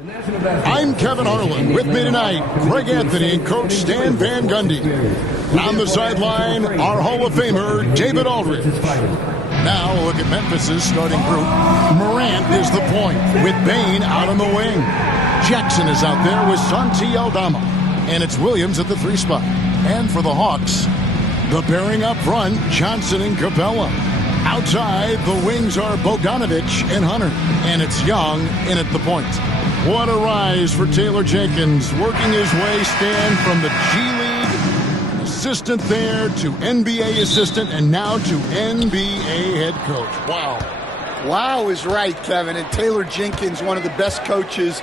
I'm Kevin Harlan. With me tonight, Greg Anthony and Coach Stan Van Gundy. On the sideline, our Hall of Famer, David Aldridge. Now, look at Memphis's starting group. Morant is the point, with Bane out on the wing. Jackson is out there with Santi Aldama. And it's Williams at the 3 spot. And for the Hawks, the pairing up front, Johnson and Capella. Outside, the wings are Bogdanovich and Hunter. And it's Young in at the point. What a rise for Taylor Jenkins, working his way, Stan, from the G League assistant there to NBA assistant and now to NBA head coach. Wow. Wow is right, Kevin. And Taylor Jenkins, one of the best coaches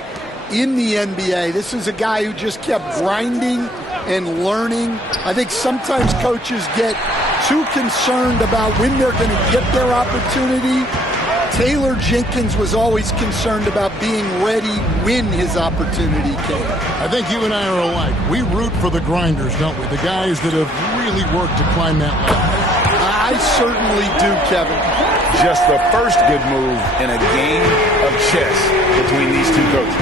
in the NBA. This is a guy who just kept grinding and learning. I think sometimes coaches get too concerned about when they're going to get their opportunity. Taylor Jenkins was always concerned about being ready when his opportunity came. I think you and I are alike. We root for the grinders, don't we? The guys that have really worked to climb that ladder. I certainly do, Kevin. Just the first good move in a game of chess between these two coaches.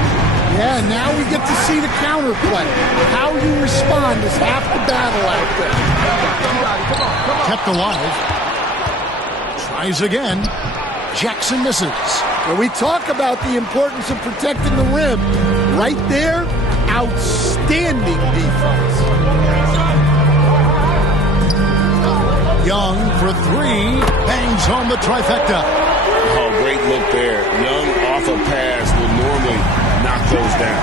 Yeah, now we get to see the counterplay. How you respond is half the battle out there. Kept alive. Tries again. Jackson misses. When we talk about the importance of protecting the rim, right there, outstanding defense. Young for 3, bangs home the trifecta. Oh, great look there. Young off a pass will normally knock those down.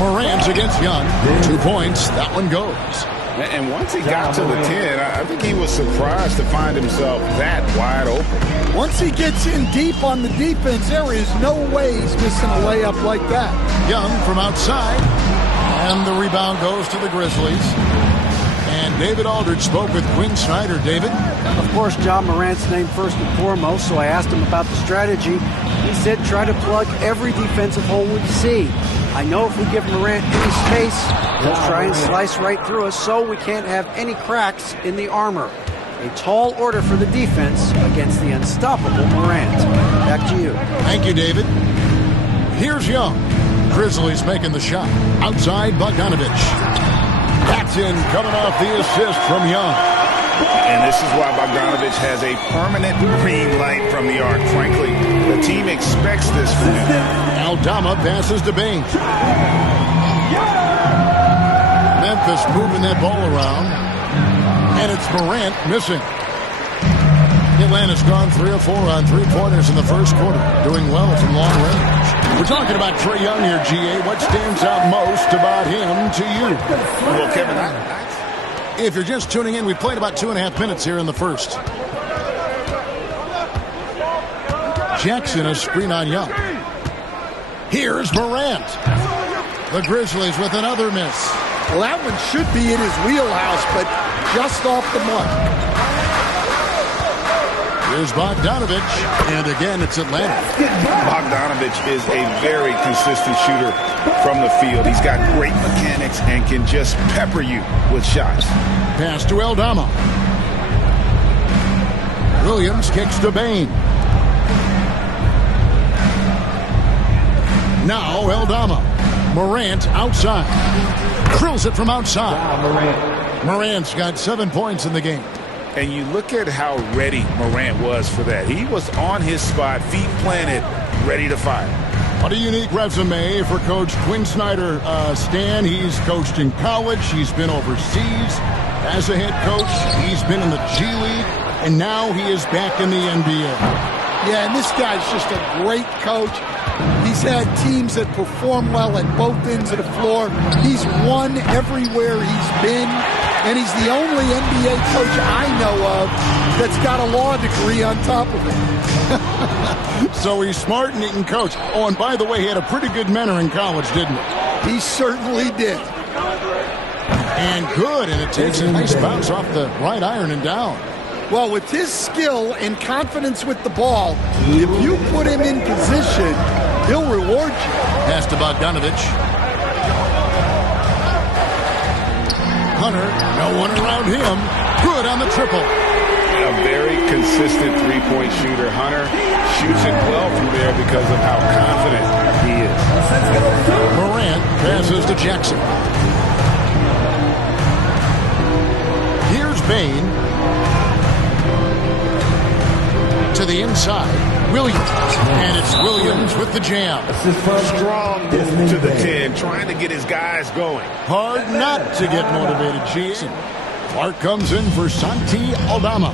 Morant against Young. 2 points. That one goes. And once he got to the 10, I think he was surprised to find himself that wide open. Once he gets in deep on the defense, there is no way he's missing a layup like that. Young from outside, and the rebound goes to the Grizzlies. And David Aldridge spoke with Quinn Snyder. David? Of course, Ja Morant's name first and foremost, so I asked him about the strategy. He said try to plug every defensive hole we see. I know if we give Morant any space, he'll try and slice right through us, so we can't have any cracks in the armor. A tall order for the defense against the unstoppable Morant. Back to you. Thank you, David. Here's Young. Grizzlies making the shot. Outside, Bogdanovich. That's in, coming off the assist from Young. And this is why Bogdanovich has a permanent green light from the arc. Frankly, the team expects this from him. Aldama passes to Bane. Memphis moving that ball around. And it's Morant missing. Atlanta's gone 3 of 4 on 3-pointers in the first quarter. Doing well from long range. We're talking about Trae Young here, GA. What stands out most about him to you? Well, Kevin, if you're just tuning in, we played about 2.5 minutes here in the first. Jackson, a screen on Young. Here's Morant. The Grizzlies with another miss. Well, that one should be in his wheelhouse, but just off the mark. Here's Bogdanovich, and again, it's Atlanta. Bogdanovich is a very consistent shooter from the field. He's got great mechanics and can just pepper you with shots. Pass to Aldama. Williams kicks to Bane. Now Aldama. Morant outside. Drills it from outside. Morant's got 7 points in the game. And you look at how ready Morant was for that. He was on his spot, feet planted, ready to fire. What a unique resume for Coach Quinn Snyder. Stan, he's coached in college. He's been overseas as a head coach. He's been in the G League. And now he is back in the NBA. Yeah, and this guy's just a great coach. He's had teams that perform well at both ends of the floor. He's won everywhere he's been. And he's the only NBA coach I know of that's got a law degree on top of it. So he's smart and he can coach. Oh, and by the way, he had a pretty good mentor in college, didn't he? He certainly did. And good, and it takes a nice bounce off the right iron and down. Well, with his skill and confidence with the ball, if you put him in position, he'll reward you. Pass to Bogdanovich. Hunter, no one around him. Good on the triple. a very consistent three-point shooter. Hunter shoots it well from there because of how confident he is. Morant passes to Jackson. Here's Bain. To the inside. Williams. And it's Williams with the jam. Strong move to the 10, trying to get his guys going. Hard not to get motivated, Jason. Clark comes in for Santi Aldama.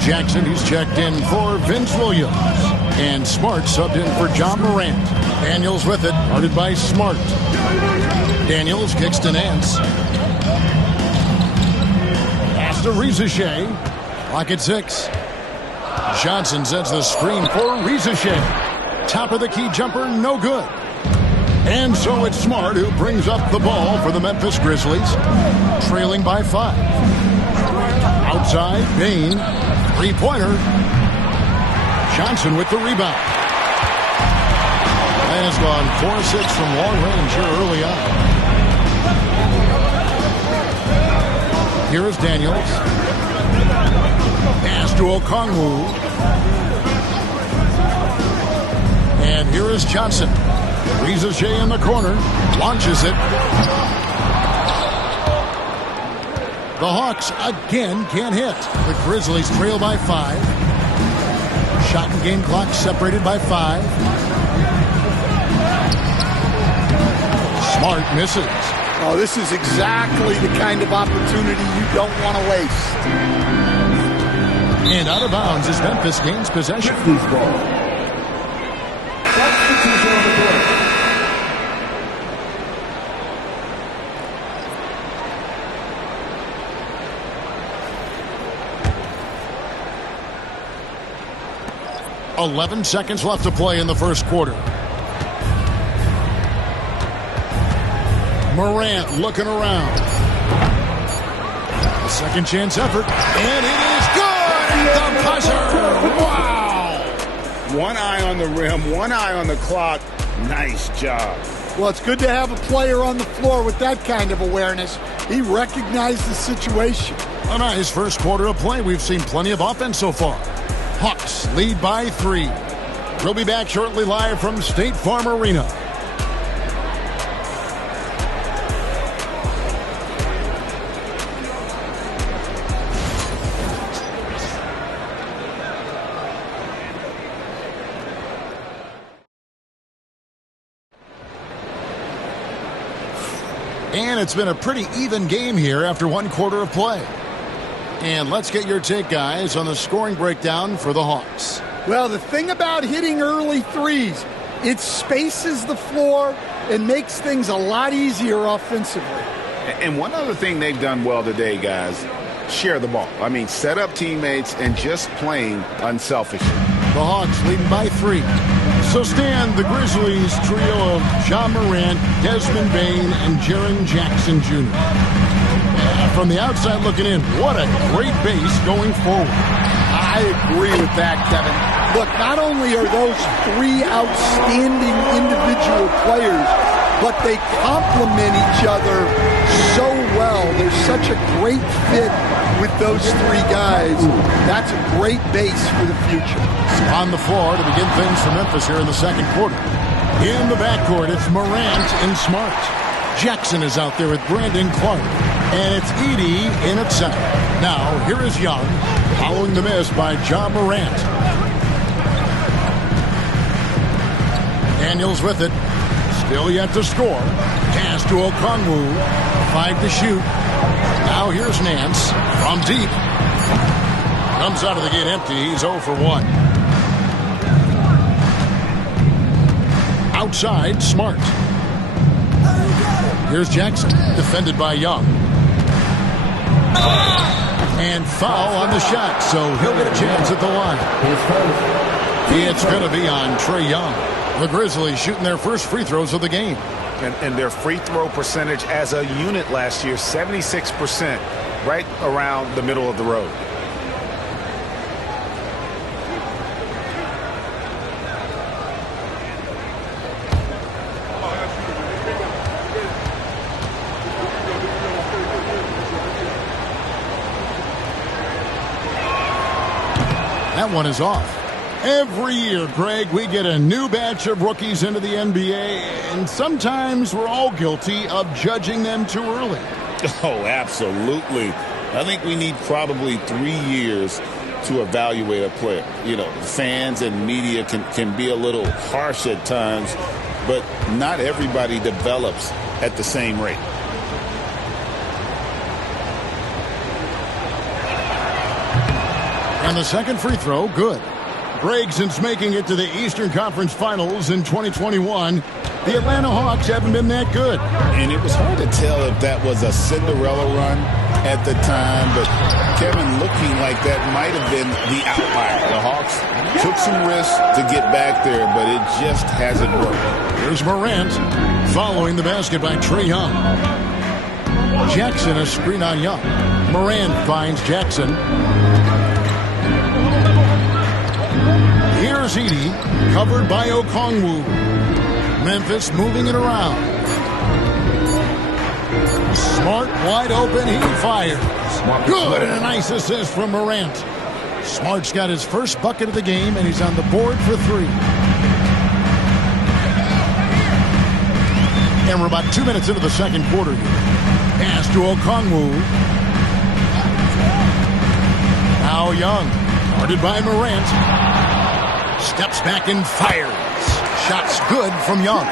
Jackson, he's checked in for Vince Williams. And Smart subbed in for Ja Morant. Daniels with it, guarded by Smart. Daniels kicks to Nance. Pass to Rizachet. Clock at 6. Johnson sets the screen for Rizachet. Top of the key jumper, no good. And so it's Smart who brings up the ball for the Memphis Grizzlies, trailing by 5. Outside, Bain, three-pointer. Johnson with the rebound. And has gone 4-6 from long range here early on. Here is Daniels. Pass to Okongwu. And here is Johnson. Rizachet in the corner. Launches it. The Hawks again can't hit. The Grizzlies trail by 5. Shot and game clock separated by 5. Smart misses. Oh, this is exactly the kind of opportunity you don't want to waste. And out of bounds as Memphis gains possession. "11 seconds left to play in the first quarter. Morant looking around. A second chance effort, and it is good! The buzzer! Wow! One eye on the rim, one eye on the clock. Nice job. Well, it's good to have a player on the floor with that kind of awareness. He recognized the situation. A nice first quarter of play. We've seen plenty of offense so far. Hawks lead by 3. We'll be back shortly live from State Farm Arena. And it's been a pretty even game here after one quarter of play. And let's get your take, guys, on the scoring breakdown for the Hawks. Well, the thing about hitting early threes, it spaces the floor and makes things a lot easier offensively. And one other thing they've done well today, guys, share the ball. I mean, set up teammates and just playing unselfishly. The Hawks leading by 3. So stand the Grizzlies trio of Ja Morant, Desmond Bain, and Jaren Jackson Jr. From the outside looking in, what a great base going forward. I agree with that, Kevin. Look, not only are those 3 outstanding individual players, but they complement each other so well. There's such a great fit with those 3 guys. That's a great base for the future. On the floor to begin things for Memphis here in the second quarter. In the backcourt, it's Morant and Smart. Jackson is out there with Brandon Clark. And it's Edey in at center. Now, here is Young, following the miss by Ja Morant. Daniels with it. Still yet to score. Pass to Okongwu. 5 to shoot. Now here's Nance from deep. Comes out of the gate empty. He's 0 for 1. Outside, Smart. Here's Jackson, defended by Young. And foul on the shot, so he'll get a chance at the line. It's going to be on Trae Young. The Grizzlies shooting their first free throws of the game. And their free throw percentage as a unit last year, 76%, right around the middle of the road. that one is off. Every year, Greg, we get a new batch of rookies into the NBA, and sometimes we're all guilty of judging them too early. Oh, absolutely. I think we need probably 3 years to evaluate a player. You know, fans and media can be a little harsh at times, but not everybody develops at the same rate. And the second free throw, good. Greg, since making it to the Eastern Conference Finals in 2021, the Atlanta Hawks haven't been that good. And it was hard to tell if that was a Cinderella run at the time, but Kevin, looking like that might have been the outlier. The Hawks took some risks to get back there, but it just hasn't worked. Here's Morant following the basket by Trae Young. Jackson a screen on Young. Morant finds Jackson. Here's Edey, covered by Okongwu. Memphis moving it around. Smart wide open, he fires. Good, and a nice assist from Morant. Smart's got his first bucket of the game, and he's on the board for 3. And we're about 2 minutes into the second quarter here. Pass to Okongwu. Now Young, guarded by Morant. Steps back and fires. Shots good from Young.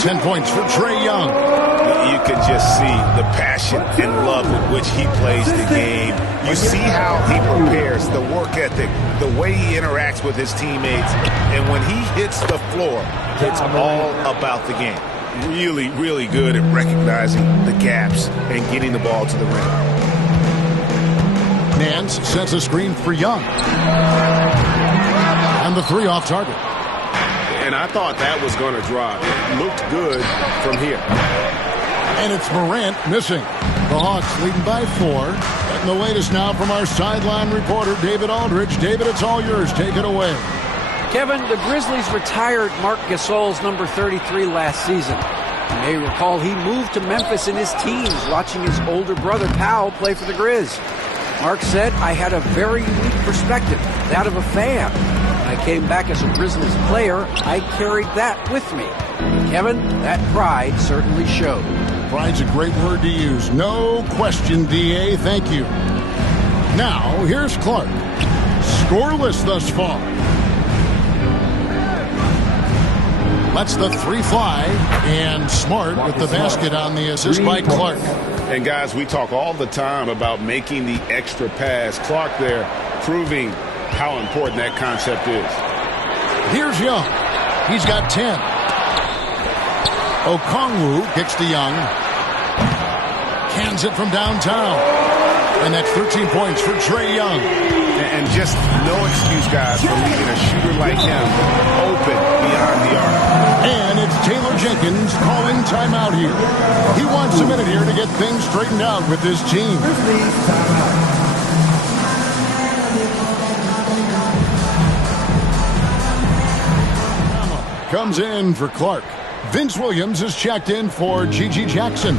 10 points for Trae Young. You can just see the passion and love with which he plays the game. You see how he prepares, the work ethic, the way he interacts with his teammates. And when he hits the floor, it's all about the game. Really, really good at recognizing the gaps and getting the ball to the rim. Nance sets a screen for Young. And the 3 off target. And I thought that was going to drop. It looked good from here. And it's Morant missing. The Hawks leading by 4. And the latest now from our sideline reporter, David Aldridge. David, it's all yours. Take it away. Kevin, the Grizzlies retired Marc Gasol's number 33 last season. You may recall he moved to Memphis in his teens, watching his older brother Powell play for the Grizz. Mark said, I had a very unique perspective, that of a fan. When I came back as a Grizzlies player, I carried that with me. Kevin, that pride certainly showed. Pride's a great word to use. No question, D.A. Thank you. Now, here's Clark. Scoreless thus far. Lets the 3 fly, and Smart with the basket on the assist by Clark. And guys, we talk all the time about making the extra pass. Clark there proving how important that concept is. Here's Young. He's got 10. Okongwu kicks to Young. Cans it from downtown. And that's 13 points for Trae Young. And just no excuse, guys, for leaving a shooter like him open beyond the arc. And it's Taylor Jenkins calling timeout here. He wants a minute here to get things straightened out with his team. Comes in for Clark. Vince Williams is checked in for Gigi Jackson.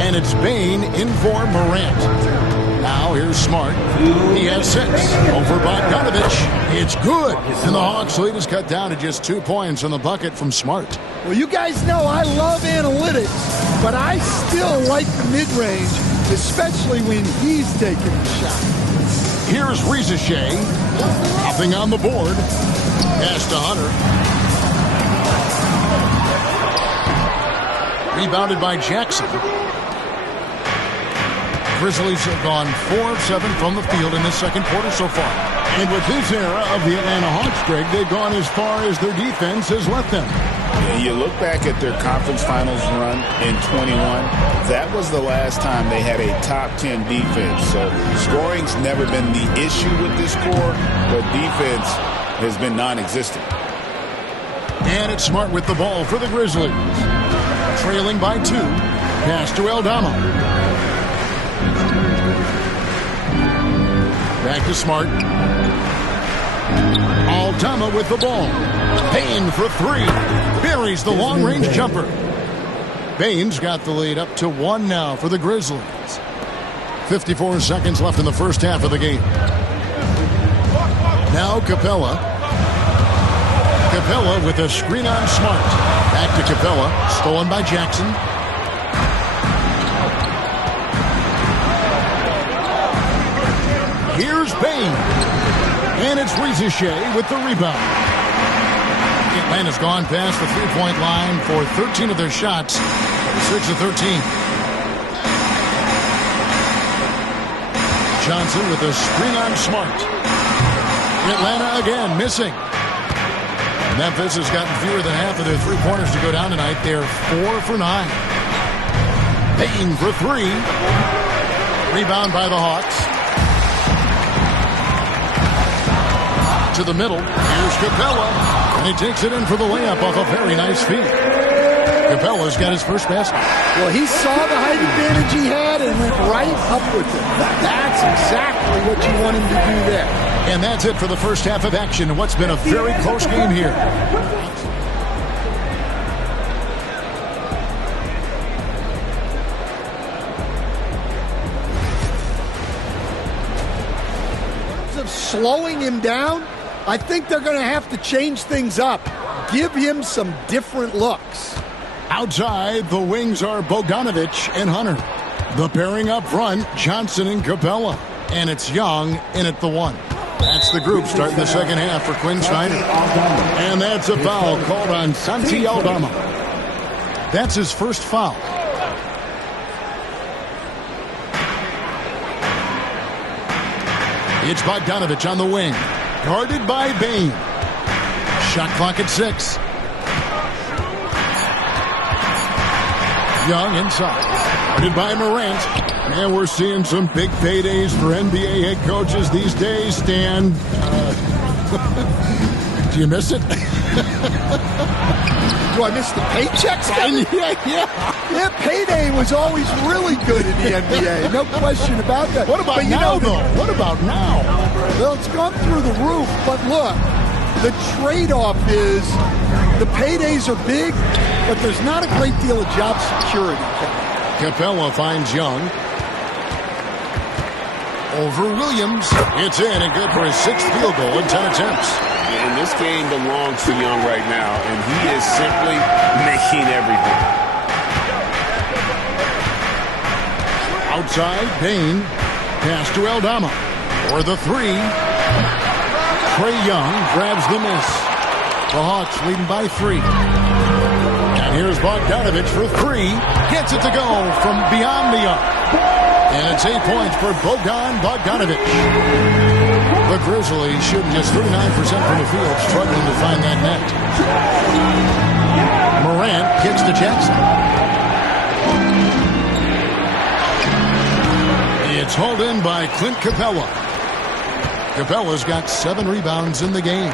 And it's Bane in for Morant. Now here's Smart. He has 6 over Bogdanovich. It's good. And the Hawks lead is cut down to just 2 points on the bucket from Smart. Well, you guys know I love analytics, but I still like the mid-range, especially when he's taking the shot. Here's Rizachet. Hopping on the board. Pass to Hunter. Rebounded by Jackson. Grizzlies have gone 4 of 7 from the field in this second quarter so far. And with this era of the Atlanta Hawks, Greg, they've gone as far as their defense has let them. You look back at their conference finals run in 21, that was the last time they had a top 10 defense. So scoring's never been the issue with this core, but defense has been non-existent. And it's Smart with the ball for the Grizzlies. Trailing by 2. Pass to Aldama. Back to Smart. Aldama with the ball. Payne for 3. Buries the long-range jumper. Bane's got the lead up to 1 now for the Grizzlies. 54 seconds left in the first half of the game. Now Capella. Capella with a screen on Smart. Back to Capella. Stolen by Jackson. Here's Bain. And it's Ricochet with the rebound. Atlanta's gone past the three-point line for 13 of their shots. 6 of 13. Johnson with a screen on Smart. Atlanta again missing. Memphis has gotten fewer than half of their three-pointers to go down tonight. They're 4 for 9. Payton for 3. Rebound by the Hawks. To the middle. Here's Capella. And he takes it in for the layup off a very nice feed. Capella's got his first basket. Well, he saw the height advantage he had and went right up with it. That's exactly what you want him to do there. And that's it for the first half of action in what's been a very close game here. Of slowing him down, I think they're going to have to change things up. Give him some different looks. Outside, the wings are Bogdanovich and Hunter. The pairing up front, Johnson and Capella. And it's Young in at the 1. That's the group starting the second half for Quinn Snyder. And that's a foul called on Santi Aldama. That's his first foul. It's Bogdanovich on the wing. Guarded by Bain. Shot clock at 6. Young inside. Guarded by Morant. And we're seeing some big paydays for NBA head coaches these days, Stan. Do you miss it? Do I miss the paychecks? Yeah, payday was always really good in the NBA. No question about that. What about now, though? What about now? Well, it's gone through the roof. But look, the trade-off is the paydays are big, but there's not a great deal of job security. Capella finds Young. Over Williams. It's in and good for his 6th field goal in 10 attempts. And this game belongs to Young right now, and he is simply making everything. Outside, Bain. Pass to Aldama. For the 3. Trae Young grabs the miss. The Hawks leading by 3. And here's Bogdanovich for 3. Gets it to go from beyond the arc. And it's 8 points for Bogdanovich. The Grizzlies shooting just 39% from the field, struggling to find that net. Morant kicks to Jackson. It's hauled in by Clint Capella. Capella's got 7 rebounds in the game.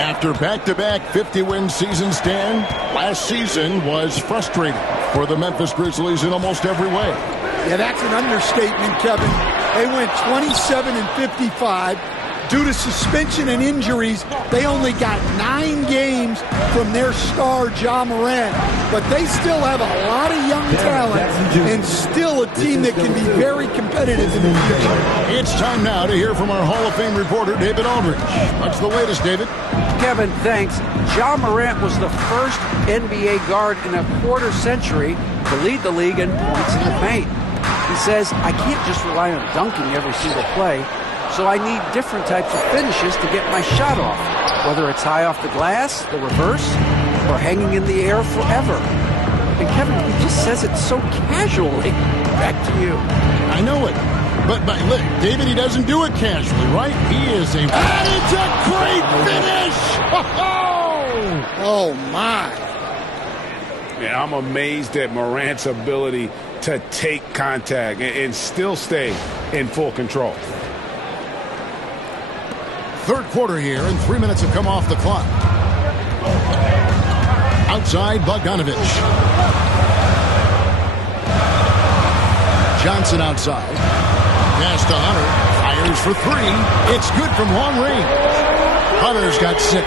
After back-to-back 50-win seasons, Stan, last season was frustrating for the Memphis Grizzlies in almost every way. Yeah, that's an understatement, Kevin. They went 27-55. Due to suspension and injuries, they only got 9 games from their star, Ja Morant. But they still have a lot of young talent and still a team that can be very competitive in the future. It's time now to hear from our Hall of Fame reporter, David Aldridge. What's the latest, David? Kevin, thanks. Ja Morant was the first NBA guard in a quarter century to lead the league in points in the paint. He says, I can't just rely on dunking every single play, so I need different types of finishes to get my shot off, whether it's high off the glass, the reverse, or hanging in the air forever. And Kevin, he just says it so casually. Back to you. I know it. But look, David, he doesn't do it casually, right? He is a... And it's a great finish! Oh, my. Yeah, I'm amazed at Morant's ability to take contact and still stay in full control. Third quarter here, and 3 minutes have come off the clock. Outside, Bogdanovich. Johnson outside. Pass to Hunter. Fires for 3. It's good from long range. Hunter's got 6.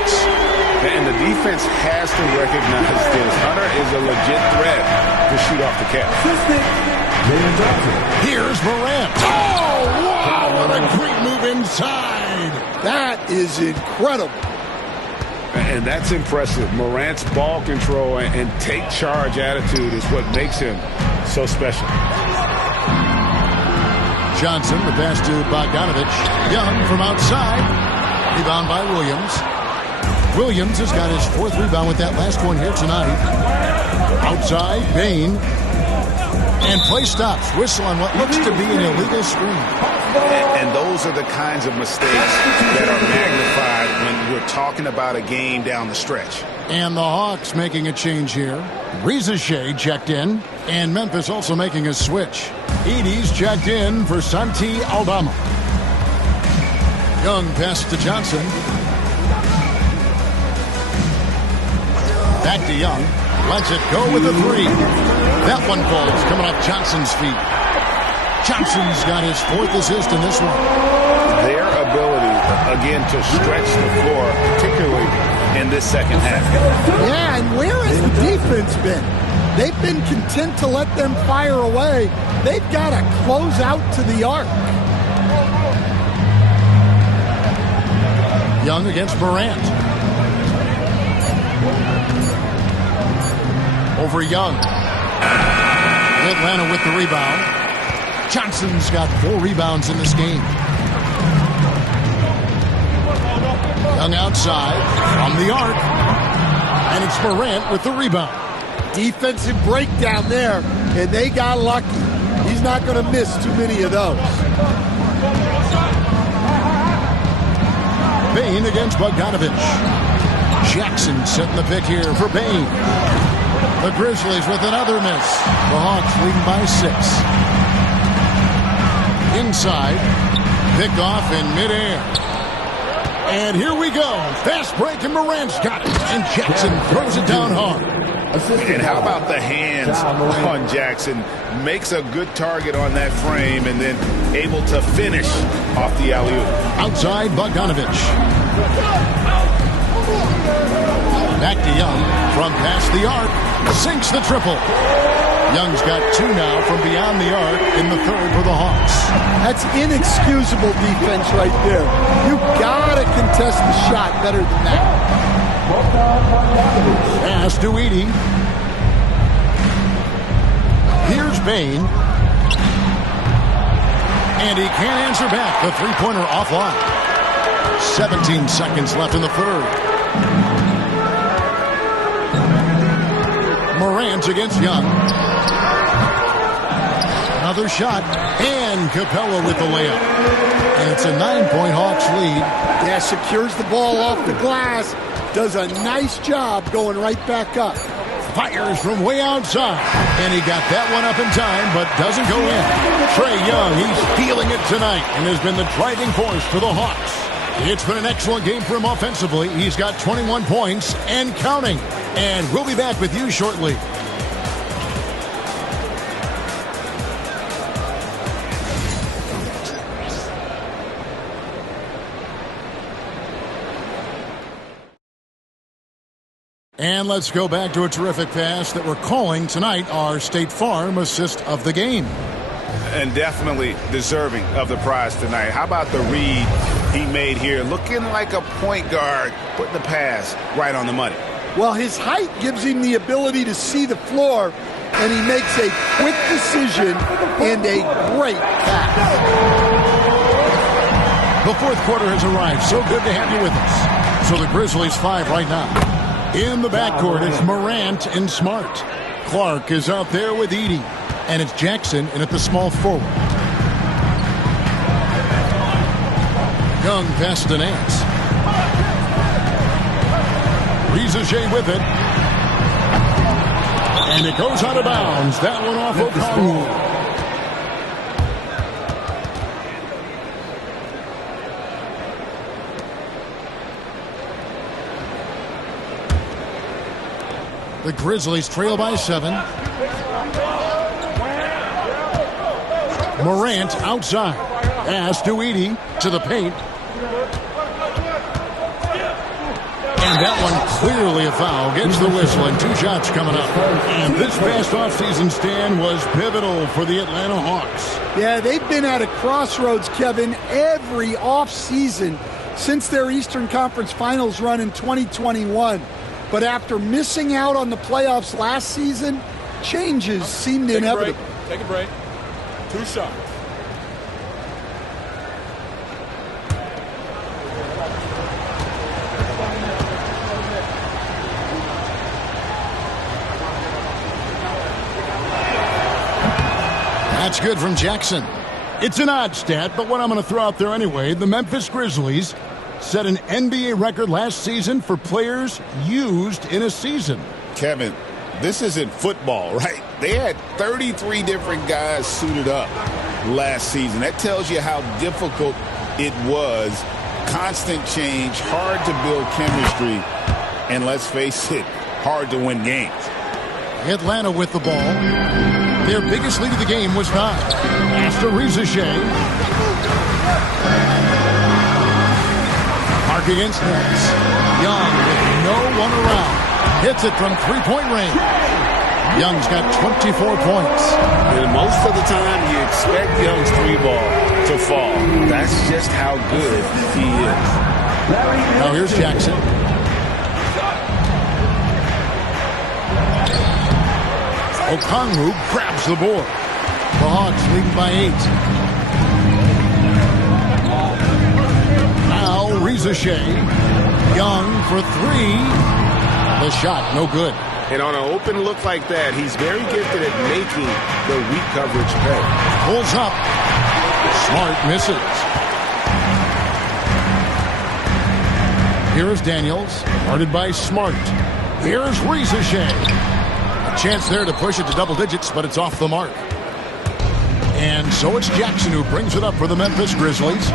And the defense has to recognize this. Hunter is a legit threat to shoot off the catch. Here's Morant. Oh, wow, what a great move inside. That is incredible. And that's impressive. Morant's ball control and take charge attitude is what makes him so special. Johnson, the pass to Bogdanovich. Young from outside. Rebound by Williams. Williams has got his 4th rebound with that last one here tonight. Outside, Bain. And play stops. Whistle on what looks to be an illegal screen. And those are the kinds of mistakes that are magnified when we're talking about a game down the stretch. And the Hawks making a change here. Rizashay checked in. And Memphis also making a switch. Edey's checked in for Santi Aldama. Young pass to Johnson. Back to Young. Lets it go with a 3. That one falls coming off Johnson's feet. Johnson's got his 4th assist in this one. Their ability, again, to stretch the floor, particularly in this second half. Yeah, and where has the defense been? They've been content to let them fire away. They've got to close out to the arc. Young against Morant. Over Young. Atlanta with the rebound. Johnson's got 4 rebounds in this game. Young outside from the arc. And it's Morant with the rebound. Defensive breakdown there, and they got lucky. He's not going to miss too many of those. Bain against Bogdanovich. Jackson setting the pick here for Bain. The Grizzlies with another miss. The Hawks leading by 6. Inside. Pick off in midair. And here we go. Fast break, and Morant's got it. And Jackson throws it down hard. And how about the hands on Jackson? Makes a good target on that frame and then able to finish off the alley-oop. Outside, Bogdanovich. Back to Young from past the arc. Sinks the triple. Young's got 2 now from beyond the arc in the 3rd for the Hawks. That's inexcusable defense right there. You gotta contest the shot better than that. Pass to Edey. Here's Bain. And he can't answer back. The 3-pointer offline. 17 seconds left in the 3rd. Morant against Young. Another shot. And Capella with the layup. And it's a 9-point Hawks lead. Yeah, secures the ball off the glass. Does a nice job going right back up. Fires from way outside. And he got that one up in time, but doesn't go in. Trae Young, he's feeling it tonight and has been the driving force for the Hawks. It's been an excellent game for him offensively. He's got 21 points and counting. And we'll be back with you shortly. And let's go back to a terrific pass that we're calling tonight our State Farm assist of the game. And definitely deserving of the prize tonight. How about the read he made here? Looking like a point guard, putting the pass right on the money. Well, his height gives him the ability to see the floor, and he makes a quick decision and a great pass. The 4th quarter has arrived. So good to have you with us. So the Grizzlies 5 right now. In the backcourt, it's Morant and Smart. Clark is out there with Edey. And it's Jackson in at the small forward. Young pass to Nance. Rizashay with it. And it goes out of bounds. That one off O'Connell. The Grizzlies trail by 7. Morant outside. Pass to Edey to the paint. And that one clearly a foul. Gets the whistle and 2 shots coming up. And this past offseason stand was pivotal for the Atlanta Hawks. Yeah, they've been at a crossroads, Kevin, every offseason since their Eastern Conference Finals run in 2021. But after missing out on the playoffs last season, changes seemed inevitable. Take a break. 2 shots. That's good from Jackson. It's an odd stat, but what I'm going to throw out there anyway, the Memphis Grizzlies set an NBA record last season for players used in a season. Kevin, this isn't football, right? They had 33 different guys suited up last season. That tells you how difficult it was. Constant change, hard to build chemistry, and let's face it, hard to win games. Atlanta with the ball. Their biggest lead of the game was 9. After Shea. Mark against nets. Young with no one around. Hits it from three-point range. Young's got 24 points. And most of the time, you expect Young's 3-ball to fall. That's just how good he is. Now here's Jackson. Okongwu grabs the board. The Hawks lead by 8. Now Shea. Young for 3. The shot, no good. And on an open look like that, he's very gifted at making the weak coverage pay. Pulls up. Smart misses. Here is Daniels, guarded by Smart. Here's Shea. Chance there to push it to double digits, but it's off the mark. And so it's Jackson who brings it up for the Memphis Grizzlies.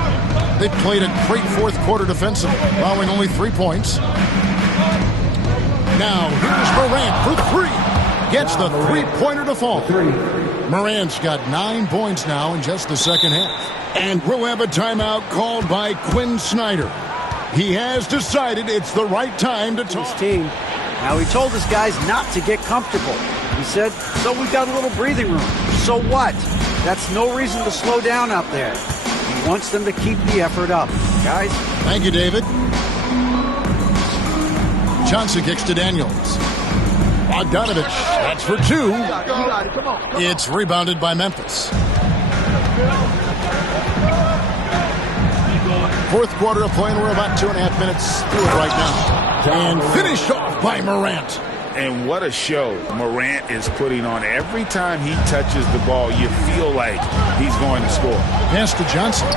They played a great fourth quarter defensively, allowing only 3 points. Now here's Morant for 3. Gets the three-pointer to fall. Morant's got 9 points now in just the second half. And we'll have a timeout called by Quinn Snyder. He has decided it's the right time to talk. His team. Now, he told his guys not to get comfortable. He said, so we've got a little breathing room. So what? That's no reason to slow down out there. He wants them to keep the effort up. Guys? Thank you, David. Johnson kicks to Daniels. Bogdanovich, that's for 2. It's rebounded by Memphis. Fourth quarter of play, and we're about 2.5 minutes through it right now. And finished off by Morant. And what a show Morant is putting on. Every time he touches the ball, you feel like he's going to score. Pass to Johnson.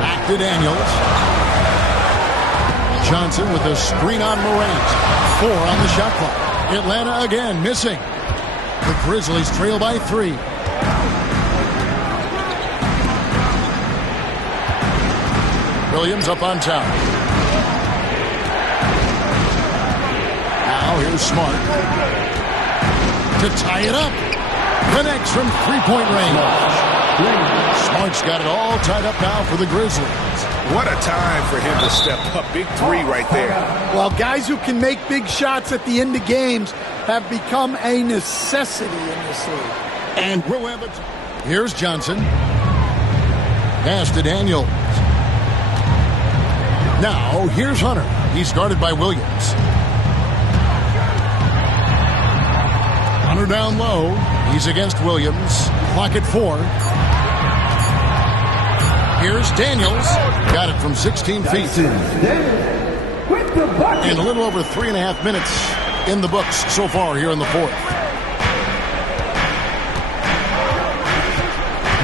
Back to Daniels. Johnson with a screen on Morant. 4 on the shot clock. Atlanta again missing. The Grizzlies trail by 3. Williams up on top. Now here's Smart to tie it up. Connects from three-point range. Smart's got it all tied up now for the Grizzlies. What a time for him to step up. Big 3 right there. Well, guys who can make big shots at the end of games have become a necessity in this league. And we'll have it. Here's Johnson. Pass to Daniels. Now, here's Hunter. He's guarded by Williams. Hunter down low. He's against Williams. Clock at 4. Here's Daniels. Got it from 16 feet. And a little over 3.5 minutes in the books so far here in the fourth.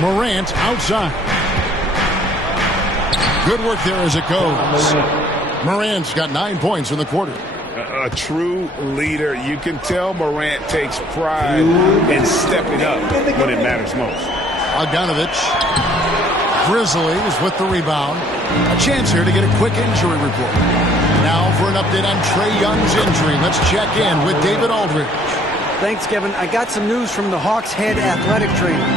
Morant outside. Good work there as it goes. Morant's got 9 points in the quarter. A true leader. You can tell Morant takes pride in stepping up when it matters most. Bogdanovich. Grizzlies with the rebound. A chance here to get a quick injury report. Now for an update on Trae Young's injury. Let's check in with David Aldridge. Thanks, Kevin. I got some news from the Hawks head athletic trainer.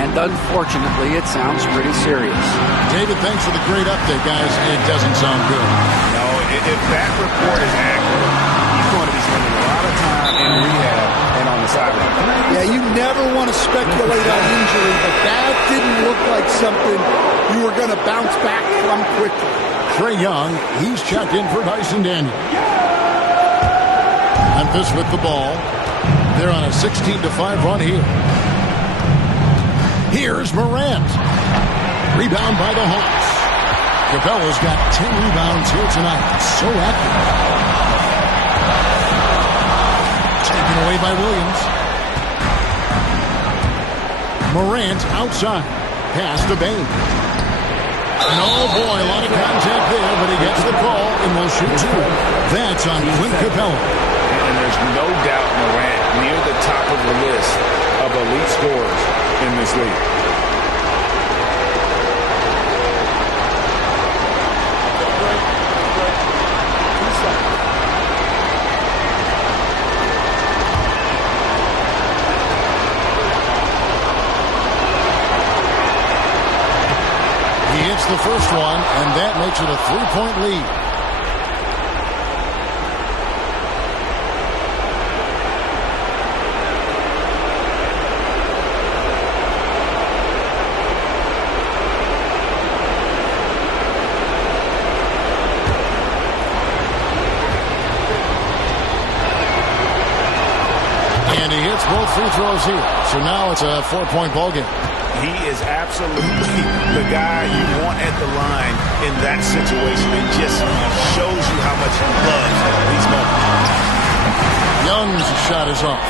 And unfortunately, it sounds pretty serious. David, thanks for the great update, guys. It doesn't sound good. No, if that report is accurate, he's going to be spending a lot of time in rehab and on the sideline. Yeah, you never want to speculate on injury, but that didn't look like something you were going to bounce back from quickly. Trae Young, he's checked in for Dyson Daniel. Memphis with the ball. They're on a 16-5 run here. Here's Morant. Rebound by the Hawks. Capella's got 10 rebounds here tonight. So active. Taken away by Williams. Morant outside. Pass to Bain. And oh boy, a lot of contact there, but he gets the call and will shoot two. That's on Clint Capella. And there's no doubt Morant near the top of the list of elite scorers in this league. He hits the first one, and that makes it a 3-point lead. And he hits both free throws here. So now it's a 4-point ball game. He is absolutely the guy you want at the line in that situation. It just shows you how much he loves these moments. Young's shot is off.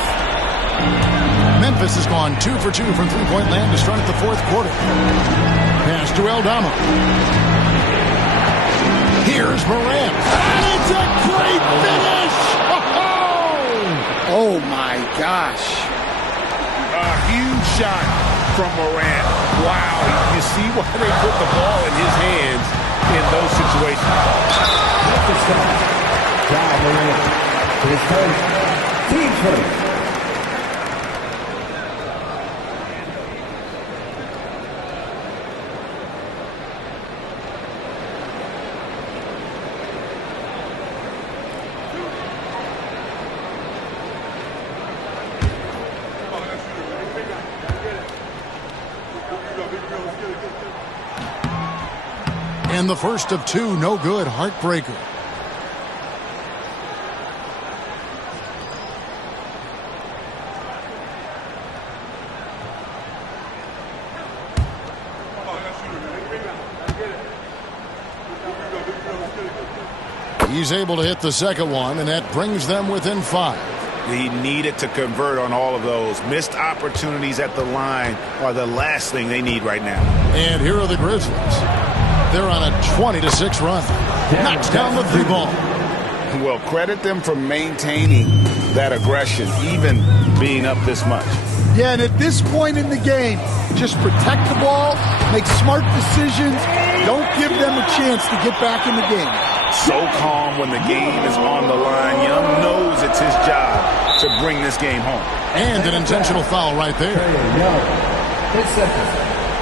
Memphis has gone 2 for 2 from three-point land to start the fourth quarter. Pass to Aldama. Here's Morant. And it's a great finish! Oh, my gosh. A huge shot from Morant. Wow. You see why they put the ball in his hands in those situations. Ja Morant. His first. Team first. And the first of two, no good, heartbreaker. He's able to hit the second one, and that brings them within 5. He needed to convert on all of those. Missed opportunities at the line are the last thing they need right now. And here are the Grizzlies. They're on a 20-6 run. Knocks down the three ball. Well, credit them for maintaining that aggression, even being up this much. Yeah, and at this point in the game, just protect the ball, make smart decisions, don't give them a chance to get back in the game. So calm when the game is on the line. Young knows it's his job to bring this game home. And an intentional foul right there. Young. 8 seconds.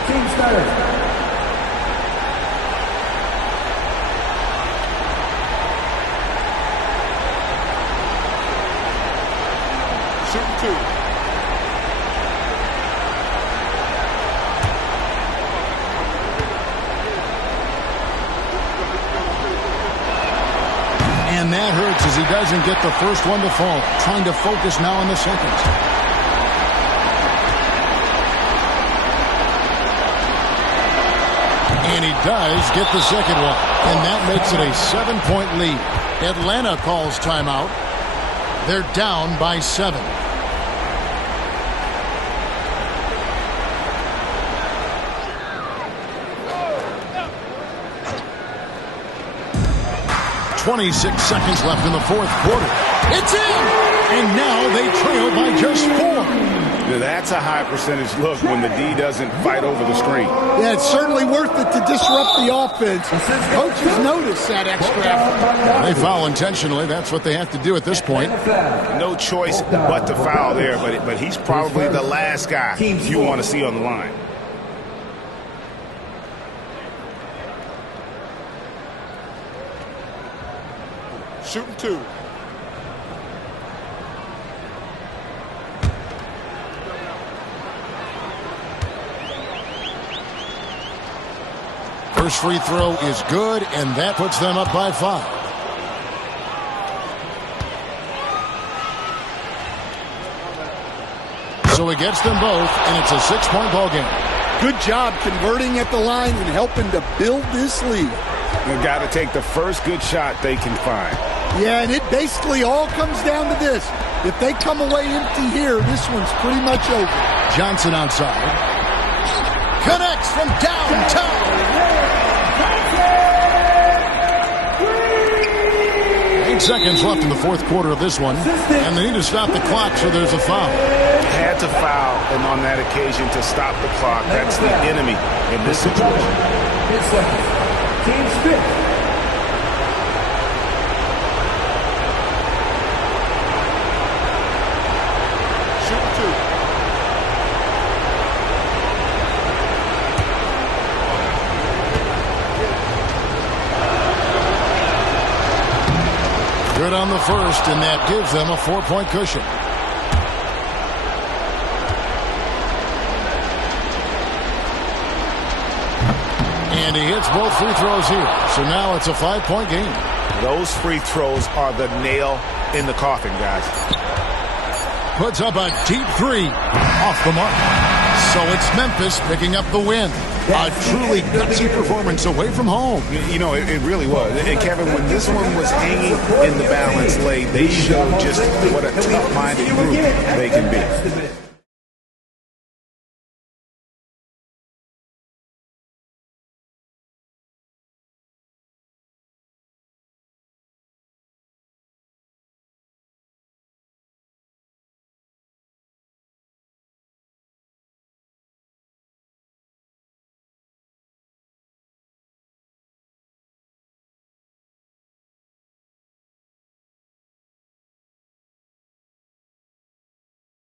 Team starter. Shoot two. And that hurts as he doesn't get the first one to fall. Trying to focus now on the second. And he does get the second one. And that makes it a 7-point lead. Atlanta calls timeout. They're down by 7. .26 seconds left in the fourth quarter. It's in! And now they trail by just 4. Now that's a high percentage look when the D doesn't fight over the screen. Yeah, it's certainly worth it to disrupt the offense. Coaches notice that extra effort. They foul intentionally. That's what they have to do at this point. No choice but to foul there, but he's probably the last guy you want to see on the line. Shooting two. First free throw is good, and that puts them up by 5. So he gets them both, and it's a 6-point ball game. Good job converting at the line and helping to build this lead. They've got to take the first good shot they can find. Yeah, and it basically all comes down to this. If they come away empty here, this one's pretty much over. Johnson outside. Connects from downtown. 8 seconds left in the fourth quarter of this one, and they need to stop the clock, so there's a foul. Had to foul, and on that occasion to stop the clock. That's the enemy in this situation. Team Smith. Good on the first, and that gives them a 4-point cushion. And he hits both free throws here. So now it's a 5-point game. Those free throws are the nail in the coffin, guys. Puts up a deep 3 off the mark. So it's Memphis picking up the win. A truly gutsy performance away from home. You know, it really was. And Kevin, when this one was hanging in the balance late, they showed just what a tough-minded group they can be.